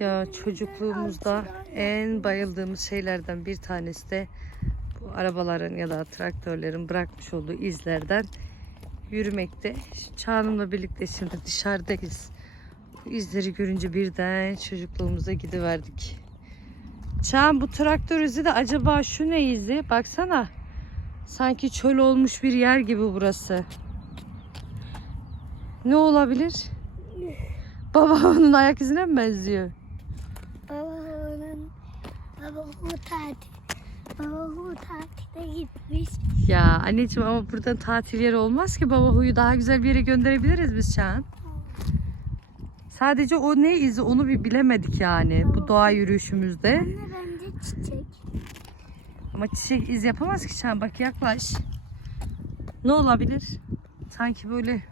Ya çocukluğumuzda en bayıldığımız şeylerden bir tanesi de bu arabaların ya da traktörlerin bırakmış olduğu izlerden yürümekte. Çağan'ımla birlikte şimdi dışarıdayız. Bu izleri görünce birden çocukluğumuza gidiverdik. Çağan bu traktör izi de acaba şu ne izi? Baksana. Sanki çöl olmuş bir yer gibi burası. Ne olabilir? Baba onun ayak izine mi benziyor? Babamın babamın tatil. Babamın tatile gitmiş. Ya anneciğim ama buradan tatil yeri olmaz ki. Baba huyu daha güzel bir yere gönderebiliriz biz Çağan. Sadece o ne izi onu bir bilemedik yani bu doğa yürüyüşümüzde. Anne bence çiçek. Ama çiçek iz yapamaz ki Çağan bak yaklaş. Ne olabilir? Sanki böyle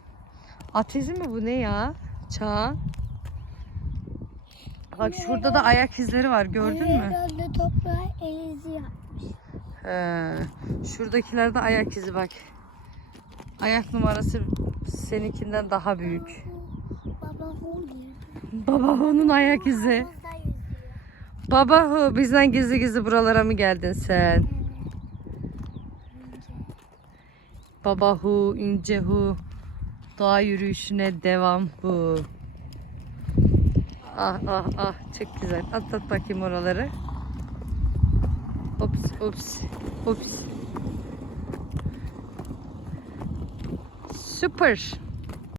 atezi mi bu ne ya? Çağan. Bak şurada da ayak izleri var gördün mü? Herhalde toprağa elizi yapmış. He, şuradakilerde ayak izi bak. Ayak numarası seninkinden daha büyük. Baba hu. Baba onun ayak izi. Baba hu bizden gizli gizli buralara mı geldin sen? Baba hu, ince hu. Doğa yürüyüşüne devam bu. Ah ah ah çok güzel. Atlat bakayım oraları. Ops ops ops. Süper.